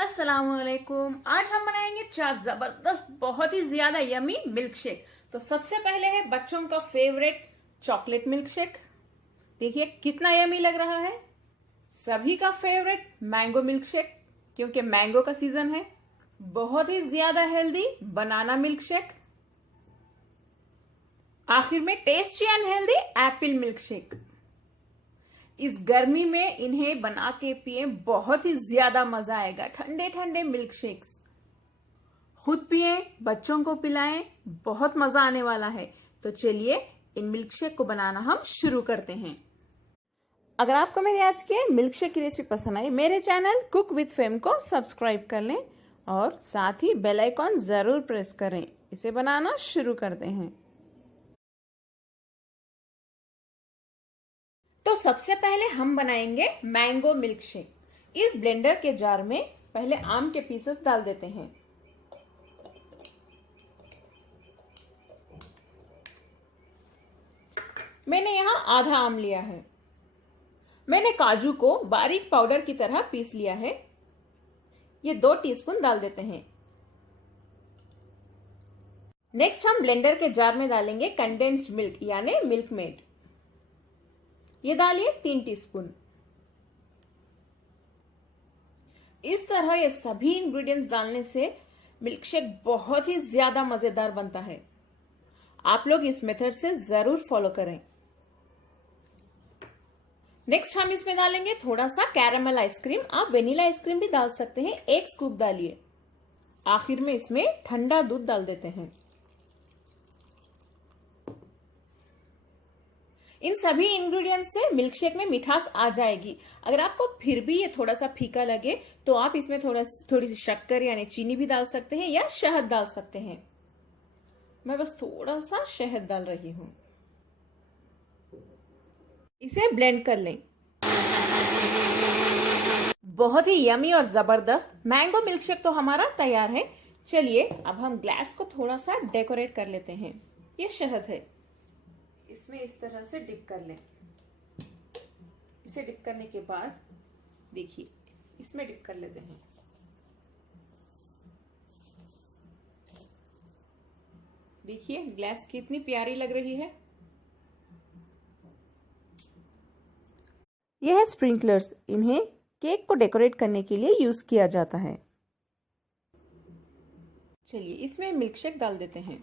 अस्सलामुअलैकुम। आज हम बनाएंगे चार जबरदस्त बहुत ही ज्यादा यमी मिल्क शेक। तो सबसे पहले है बच्चों का फेवरेट चॉकलेट मिल्क शेक। देखिए कितना यमी लग रहा है। सभी का फेवरेट मैंगो मिल्क शेक, क्योंकि मैंगो का सीजन है। बहुत ही ज्यादा हेल्दी बनाना मिल्क शेक। आखिर में tasty and healthy Apple milk shake. इस गर्मी में इन्हें बना के पिए, बहुत ही ज्यादा मजा आएगा। ठंडे ठंडे मिल्क शेक्स खुद पिए, बच्चों को पिलाएं, बहुत मजा आने वाला है। तो चलिए इन मिल्क शेक को बनाना हम शुरू करते हैं। अगर आपको मेरे आज के मिल्क शेक की रेसिपी पसंद आई, मेरे चैनल कुक विद फेम को सब्सक्राइब कर लें और साथ ही बेल आइकॉन जरूर प्रेस करें। इसे बनाना शुरू करते हैं। तो सबसे पहले हम बनाएंगे मैंगो मिल्क शेक। इस ब्लेंडर के जार में पहले आम के पीसेस डाल देते हैं। मैंने यहां आधा आम लिया है। मैंने काजू को बारीक पाउडर की तरह पीस लिया है। ये 2 टीस्पून डाल देते हैं। नेक्स्ट हम ब्लेंडर के जार में डालेंगे कंडेंस्ड मिल्क यानी मिल्क मेड। ये डालिए 3 टीस्पून। इस तरह ये सभी इंग्रेडिएंट्स डालने से मिल्क शेक बहुत ही ज्यादा मजेदार बनता है। आप लोग इस मेथड से जरूर फॉलो करें। नेक्स्ट हम इसमें डालेंगे थोड़ा सा कैरामल आइसक्रीम। आप वेनिला आइसक्रीम भी डाल सकते हैं। 1 स्कूप डालिए। आखिर में इसमें ठंडा दूध डाल देते हैं। इन सभी इंग्रेडिएंट्स से मिल्क शेक में मिठास आ जाएगी। अगर आपको फिर भी ये थोड़ा सा फीका लगे तो आप इसमें थोड़ी सी शक्कर यानी चीनी भी डाल सकते हैं या शहद डाल सकते हैं। मैं बस थोड़ा सा शहद डाल रही हूं। इसे ब्लेंड कर लें। बहुत ही यमी और जबरदस्त मैंगो मिल्क शेक तो हमारा तैयार है। चलिए अब हम ग्लास को थोड़ा सा डेकोरेट कर लेते हैं। ये शहद है, इसमें इस तरह से डिप कर लें। इसे डिप करने के बाद देखिए इसमें डिप कर लेते हैं। देखिए ग्लास कितनी प्यारी लग रही है। यह है स्प्रिंकलर्स। इन्हें केक को डेकोरेट करने के लिए यूज किया जाता है। चलिए इसमें मिल्क शेक डाल देते हैं।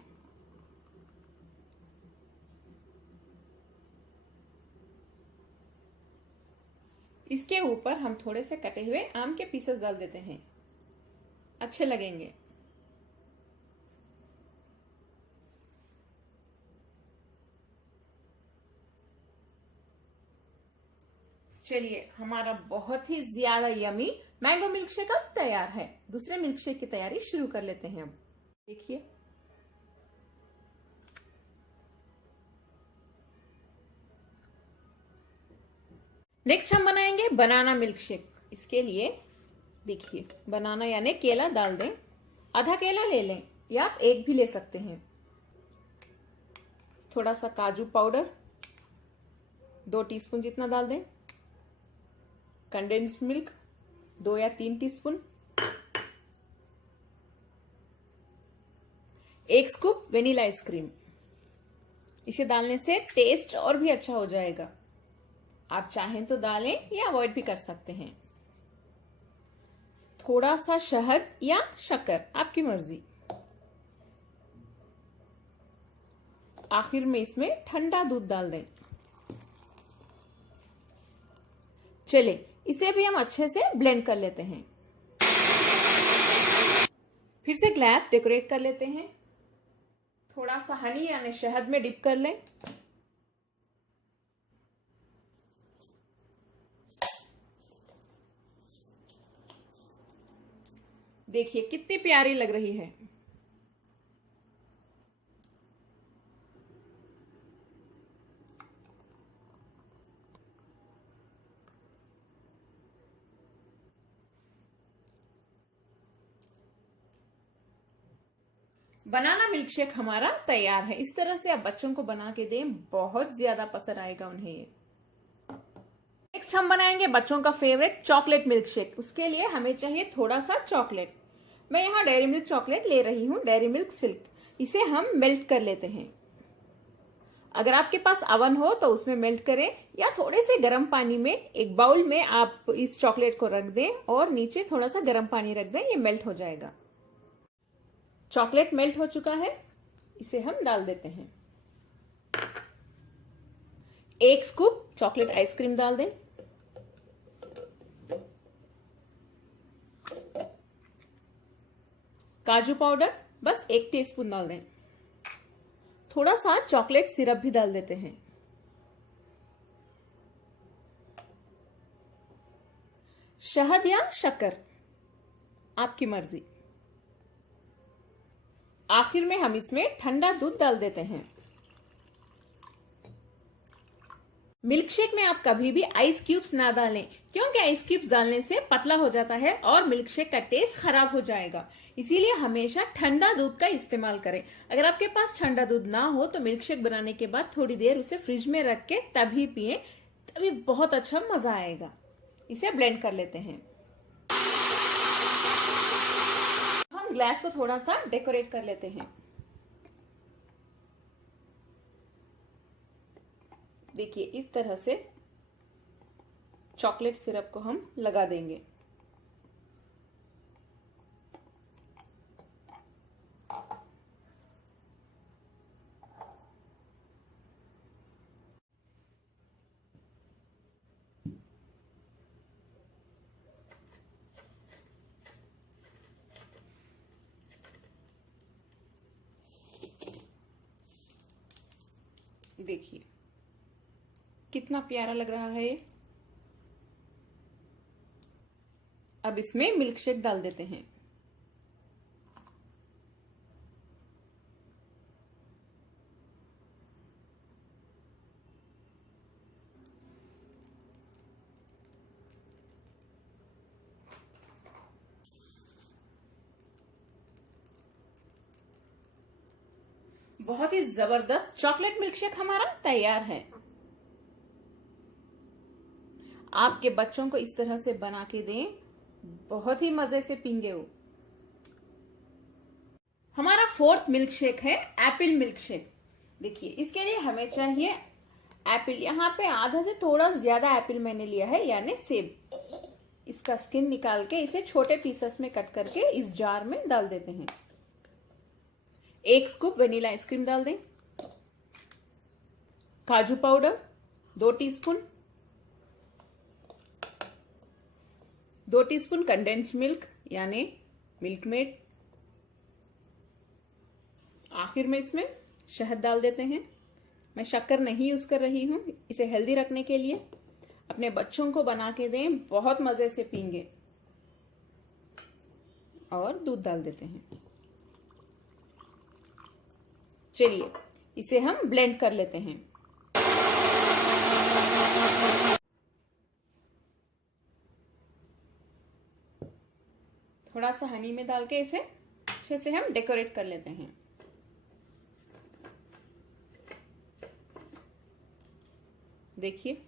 इसके ऊपर हम थोड़े से कटे हुए आम के पीसेस डाल देते हैं। अच्छे लगेंगे। चलिए हमारा बहुत ही ज्यादा यमी मैंगो मिल्क शेक अब तैयार है। दूसरे मिल्क शेक की तैयारी शुरू कर लेते हैं। अब देखिए नेक्स्ट हम बनाएंगे बनाना मिल्क शेक। इसके लिए देखिए बनाना यानी केला डाल दें। आधा केला ले लें या आप 1 भी ले सकते हैं। थोड़ा सा काजू पाउडर 2 टीस्पून जितना डाल दें। कंडेंस्ड मिल्क 2 या 3 टीस्पून। 1 scoop vanilla ice cream. इसे डालने से टेस्ट और भी अच्छा हो जाएगा। आप चाहें तो डालें या अवॉइड भी कर सकते हैं। थोड़ा सा शहद या शक्कर, आपकी मर्जी। आखिर में इसमें ठंडा दूध डाल दें। चले इसे भी हम अच्छे से ब्लेंड कर लेते हैं। फिर से ग्लास डेकोरेट कर लेते हैं। थोड़ा सा हनी यानी शहद में डिप कर लें। देखिए कितनी प्यारी लग रही है। बनाना मिल्क शेक हमारा तैयार है। इस तरह से आप बच्चों को बना के दें, बहुत ज्यादा पसंद आएगा उन्हें। नेक्स्ट हम बनाएंगे बच्चों का फेवरेट चॉकलेट मिल्क शेक। उसके लिए हमें चाहिए थोड़ा सा चॉकलेट। मैं यहाँ डेयरी मिल्क चॉकलेट ले रही हूँ, डेयरी मिल्क सिल्क। इसे हम मेल्ट कर लेते हैं। अगर आपके पास अवन हो तो उसमें मेल्ट करें, या थोड़े से गर्म पानी में एक बाउल में आप इस चॉकलेट को रख दें और नीचे थोड़ा सा गर्म पानी रख दें, ये मेल्ट हो जाएगा। चॉकलेट मेल्ट हो चुका है, इसे हम डाल देते हैं। 1 स्कूप चॉकलेट आइसक्रीम डाल दें। काजू पाउडर बस 1 टीस्पून डाल दें। थोड़ा सा चॉकलेट सिरप भी डाल देते हैं। शहद या शक्कर आपकी मर्जी। आखिर में हम इसमें ठंडा दूध डाल देते हैं। मिल्क शेक में आप कभी भी आइस क्यूब्स ना डालें, क्योंकि आइस क्यूब्स डालने से पतला हो जाता है और मिल्क शेक का टेस्ट खराब हो जाएगा। इसीलिए हमेशा ठंडा दूध का इस्तेमाल करें। अगर आपके पास ठंडा दूध ना हो तो मिल्क शेक बनाने के बाद थोड़ी देर उसे फ्रिज में रख के तभी पिए, तभी बहुत अच्छा मजा आएगा। इसे ब्लेंड कर लेते हैं। हम ग्लास को थोड़ा सा डेकोरेट कर लेते हैं। देखिए इस तरह से चॉकलेट सिरप को हम लगा देंगे। देखिए कितना प्यारा लग रहा है ये। अब इसमें मिल्क शेक डाल देते हैं। बहुत ही जबरदस्त चॉकलेट मिल्क शेक हमारा तैयार है। आपके बच्चों को इस तरह से बना के दें, बहुत ही मजे से पींगे वो। हमारा 4th मिल्क शेक है एप्पल मिल्क शेक। देखिए इसके लिए हमें चाहिए एप्पल। यहाँ पे आधा से थोड़ा ज्यादा एप्पल मैंने लिया है, यानी सेब। इसका स्किन निकाल के इसे छोटे पीसेस में कट करके इस जार में डाल देते हैं। 1 स्कूप वेनिला आइसक्रीम डाल दें। काजू powder 2 teaspoon, 2 teaspoon condensed milk यानी मिल्क मेड। आखिर में इसमें शहद डाल देते हैं। मैं शक्कर नहीं यूज कर रही हूं, इसे हेल्दी रखने के लिए। अपने बच्चों को बना के दें, बहुत मजे से पींगे। और दूध डाल देते हैं। चलिए इसे हम ब्लेंड कर लेते हैं। थोड़ा सा हनी में डाल के इसे अच्छे से हम डेकोरेट कर लेते हैं। देखिए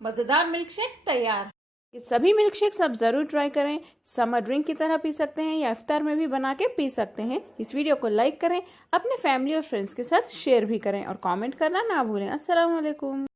मजेदार मिल्क शेक तैयार। ये सभी मिल्क शेक्स आप जरूर ट्राई करें। समर ड्रिंक की तरह पी सकते हैं या इफ्तार में भी बना के पी सकते हैं। इस वीडियो को लाइक करें, अपने फैमिली और फ्रेंड्स के साथ शेयर भी करें और कमेंट करना ना भूलें। अस्सलाम वालेकुम।